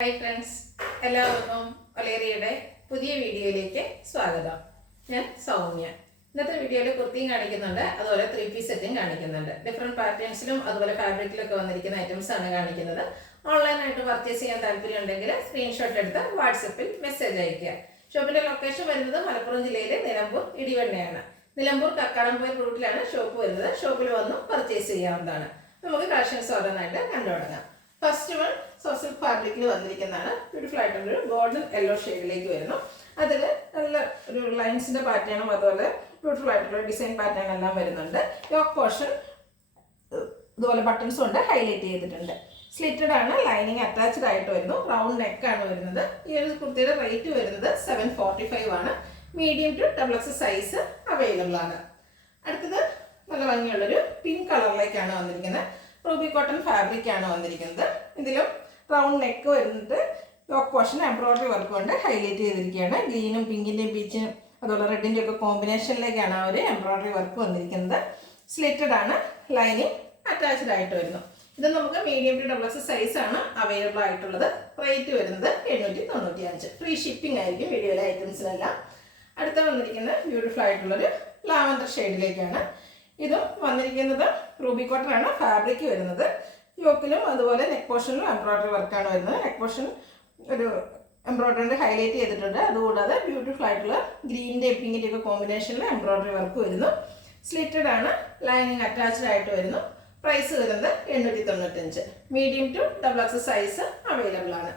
Hi friends, എല്ലാവർക്കും ഒലേറിയുടെ പുതിയ വീഡിയോയിലേക്ക് സ്വാഗതം. ഞാൻ സൗമ്യ. ഇന്നത്തെ വീഡിയോയിൽ കുർത്തിയും കാണിക്കുന്നുണ്ട്, അതുപോലെ 3-piece സെറ്റും കാണിക്കുന്നുണ്ട്. ഡിഫറെൻറ്റ് പാറ്റേൺസിലും അതുപോലെ ഫാബ്രിക്കിലൊക്കെ വന്നിരിക്കുന്ന ഐറ്റംസ് ആണ് കാണിക്കുന്നത്. ഓൺലൈനായിട്ട് പർച്ചേസ് ചെയ്യാൻ താല്പര്യമുണ്ടെങ്കിൽ സ്ക്രീൻഷോട്ട് എടുത്ത് വാട്സപ്പിൽ മെസ്സേജ് അയയ്ക്കുക. ഷോപ്പിന്റെ ലൊക്കേഷൻ വരുന്നത് മലപ്പുറം ജില്ലയിലെ നിലമ്പൂർ ഇടിവണ്ണയാണ്. നിലമ്പൂർ കക്കാടംപൊയിൽ റൂട്ടിലാണ് ഷോപ്പ് വരുന്നത്. ഷോപ്പിൽ വന്ന് പർച്ചേസ് ചെയ്യാവുന്നതാണ്. നമുക്ക് കളക്ഷൻസ് ഓരോന്നായിട്ട് കണ്ടു തുടങ്ങാം. ഫസ്റ്റ് വൺ സിൽക്ക് ഫാബ്രിക്കിൽ വന്നിരിക്കുന്നതാണ്. ബ്യൂട്ടിഫുൾ ആയിട്ടുള്ളൊരു ഗോൾഡൻ യെല്ലോ ഷെയ്ഡിലേക്ക് വരുന്നു. അതിൽ നല്ല ഒരു ലൈൻസിന്റെ പാറ്റേണും അതുപോലെ ബ്യൂട്ടിഫുൾ ആയിട്ടുള്ള ഡിസൈൻ പാറ്റേൺ എല്ലാം വരുന്നുണ്ട്. യോക്ക് പോർഷൻ ഇതുപോലെ ബട്ടൺസും ഉണ്ട്, ഹൈലൈറ്റ് ചെയ്തിട്ടുണ്ട്. സ്ലിറ്റഡ് ആണ്, ലൈനിങ് അറ്റാച്ച്ഡ് ആയിട്ട് വരുന്നു. റൗണ്ട് നെക്കാണ് വരുന്നത്. ഈ ഒരു കുർത്തിയുടെ റേറ്റ് വരുന്നത് 745 ആണ്. Medium to XXL size available ആണ്. അടുത്തത് നല്ല ഭംഗിയുള്ളൊരു പിങ്ക് കളറിലേക്കാണ് വന്നിരിക്കുന്നത്. റൂബി കോട്ടൺ ഫാബ്രിക് ആണ് വന്നിരിക്കുന്നത്. ഇതിലും റൗണ്ട് നെക്ക് വരുന്നത് യോക്ക് പോർഷൻ എംബ്രോയിഡറി വർക്ക് കൊണ്ട് ഹൈലൈറ്റ് ചെയ്തിരിക്കുകയാണ്. ഗ്രീനും പിങ്കിൻ്റെയും പീച്ചിനും അതുപോലെ റെഡിൻ്റെ ഒക്കെ കോമ്പിനേഷനിലേക്കാണ് ആ ഒരു എംബ്രോയിഡറി വർക്ക് വന്നിരിക്കുന്നത്. സ്ലിറ്റഡ് ആണ്, ലൈനിങ് അറ്റാച്ച്ഡ് ആയിട്ട് വരുന്നു. ഇത് നമുക്ക് മീഡിയം ടു XXL സൈസ് ആണ് അവൈലബിൾ ആയിട്ടുള്ളത്. റേറ്റ് വരുന്നത് 895. ഫ്രീ ഷിപ്പിംഗ് ആയിരിക്കും വീഡിയോയിലെ ഐറ്റംസിനെല്ലാം. അടുത്ത വന്നിരിക്കുന്നത് ബ്യൂട്ടിഫുൾ ആയിട്ടുള്ളൊരു ലാവൻഡർ ഷെയ്ഡിലേക്കാണ്. ഇതും വന്നിരിക്കുന്നത് റൂബി കോട്ടൺ ആണ് ഫാബ്രിക് വരുന്നത്. യോക്കിലും അതുപോലെ നെക്ക് പോർഷനിലും എംബ്രോയിഡറി വർക്കാണ് വരുന്നത്. നെക്ക് പോർഷൻ ഒരു എംബ്രോയിഡറി ഹൈലൈറ്റ് ചെയ്തിട്ടുണ്ട്. അതുകൂടാതെ ബ്യൂട്ടിഫുൾ ആയിട്ടുള്ള ഗ്രീനിൻ്റെ പിങ്കിൻ്റെ ഒക്കെ കോമ്പിനേഷനിൽ എംബ്രോയിഡറി വർക്ക് വരുന്നു. സ്ലിറ്റഡ് ആണ്, ലൈനിങ് അറ്റാച്ച്ഡ് ആയിട്ട് വരുന്നു. പ്രൈസ് വരുന്നത് 895. Medium to XXL size available ആണ്.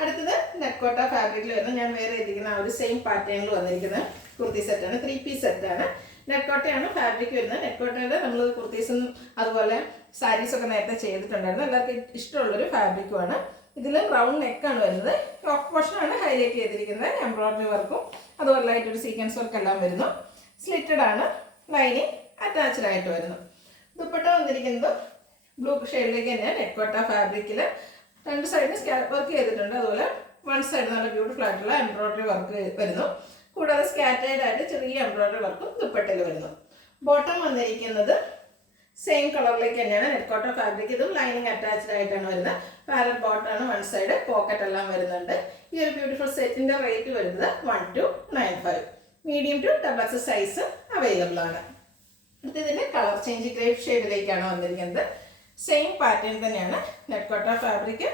അടുത്തത് നെക്കോട്ട ഫാബ്രിക്കിൽ വരുന്നത്. ഞാൻ വേറെ ചെയ്തിരിക്കുന്ന ആ ഒരു സെയിം പാറ്റേണിൽ വന്നിരിക്കുന്ന കുർത്തി സെറ്റാണ്. 3-piece സെറ്റാണ്. നെക്കോട്ടയാണ് ഫാബ്രിക് വരുന്നത്. നെക്കോട്ടയുടെ നമ്മൾ കുർത്തീസും അതുപോലെ സാരീസൊക്കെ നേരത്തെ ചെയ്തിട്ടുണ്ടായിരുന്നു. എല്ലാവർക്കും ഇഷ്ടമുള്ളൊരു ഫാബ്രിക്കുമാണ്. ഇതിൽ റൗണ്ട് നെക്കാണ് വരുന്നത്. യോക്ക് പോർഷനാണ് ഹൈലൈറ്റ് ചെയ്തിരിക്കുന്നത്. എംബ്രോയിഡറി വർക്കും അതുപോലെ ആയിട്ടൊരു സീക്വൻസ് വർക്ക് എല്ലാം വരുന്നു. സ്ലിറ്റഡ് ആണ്, ലൈനിങ് അറ്റാച്ച്ഡ് ആയിട്ട് വരുന്നു. ദുപ്പട്ട വന്നിരിക്കുന്നത് ബ്ലൂ ഷെയ്ഡിലേക്ക് തന്നെയാണ്. നെക്കോട്ട ഫാബ്രിക്കിൽ രണ്ട് സൈഡിൽ സ്കാലപ്പ് വർക്ക് ചെയ്തിട്ടുണ്ട്. അതുപോലെ വൺ സൈഡ് നല്ല ബ്യൂട്ടിഫുൾ ആയിട്ടുള്ള എംബ്രോയിഡറി വർക്ക് വരുന്നു. കൂടാതെ സ്കാറ്റേഡ് ആയിട്ട് ചെറിയ എംബ്രോയിഡറി വർക്കും ദുപ്പട്ടയിൽ വരുന്നു. ബോട്ടം വന്നിരിക്കുന്നത് സെയിം കളറിലേക്ക് തന്നെയാണ്. നെക്കോട്ട ഫാബ്രിക്. ഇതും ലൈനിങ് അറ്റാച്ച്ഡ് ആയിട്ടാണ് വരുന്നത്. പാരൽ ബോട്ടമാണ്, വൺ സൈഡ് പോക്കറ്റ് എല്ലാം വരുന്നുണ്ട്. ഈ ഒരു ബ്യൂട്ടിഫുൾ സെറ്റിന്റെ റേറ്റ് വരുന്നത് 1295. Medium to XXL size available ആണ്. ഇതിന്റെ കളർ ചേഞ്ച് ഗ്രേപ്പ് ഷെയ്ഡിലേക്കാണ് വന്നിരിക്കുന്നത്. സെയിം പാറ്റേൺ തന്നെയാണ്. നെക്കോട്ട fabric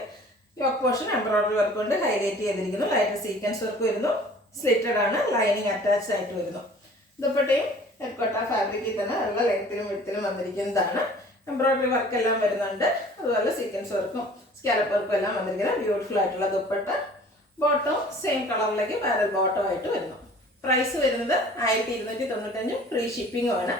yoke portion embroidery work കൊണ്ട് ഹൈലൈറ്റ് ചെയ്തിരിക്കുന്നു. ലൈറ്റ് സീക്വൻസ് വർക്ക് വരുന്നു. സ്ലിറ്റഡ് ആണ്, ലൈനിങ് അറ്റാച്ച്ഡ് ആയിട്ട് വരുന്നു. ദുപ്പട്ടയും നെക്കോട്ട ഫാബ്രിക്കിൽ തന്നെ നല്ല ലെങ്ത്തിലും വിഡ്ത്തിലും വന്നിരിക്കുന്നതാണ്. എംബ്രോയിഡറി വർക്ക് എല്ലാം വരുന്നുണ്ട്. അതുപോലെ സീക്വൻസ് വർക്കും സ്കാലപ്പ് വർക്കും എല്ലാം വന്നിരിക്കുന്നത്. ബ്യൂട്ടിഫുൾ ആയിട്ടുള്ള ദുപ്പട്ട. ബോട്ടം സെയിം കളറിലേക്ക് പാരൽ ബോട്ടം ആയിട്ട് വരുന്നു. പ്രൈസ് വരുന്നത് 1295. ഫ്രീ ഷിപ്പിംഗും ആണ്.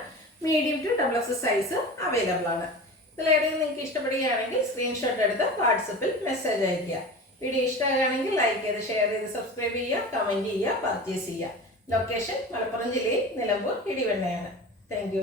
Medium to XXL size available ആണ്. ഇതിലേതെങ്കിലും നിങ്ങൾക്ക് ഇഷ്ടപ്പെടുകയാണെങ്കിൽ സ്ക്രീൻഷോട്ട് എടുത്ത് വാട്സപ്പിൽ മെസ്സേജ് അയയ്ക്കുക. വീഡിയോ ഇഷ്ടമാണെങ്കിൽ ലൈക്ക് ചെയ്ത് ഷെയർ ചെയ്ത് സബ്സ്ക്രൈബ് ചെയ്യുക, കമൻറ്റ് ചെയ്യുക, പർച്ചേസ് ചെയ്യുക. ലൊക്കേഷൻ മലപ്പുറം ജില്ലയിൽ നിലമ്പൂർ ഇടിവണ്ണയാണ്. Thank you.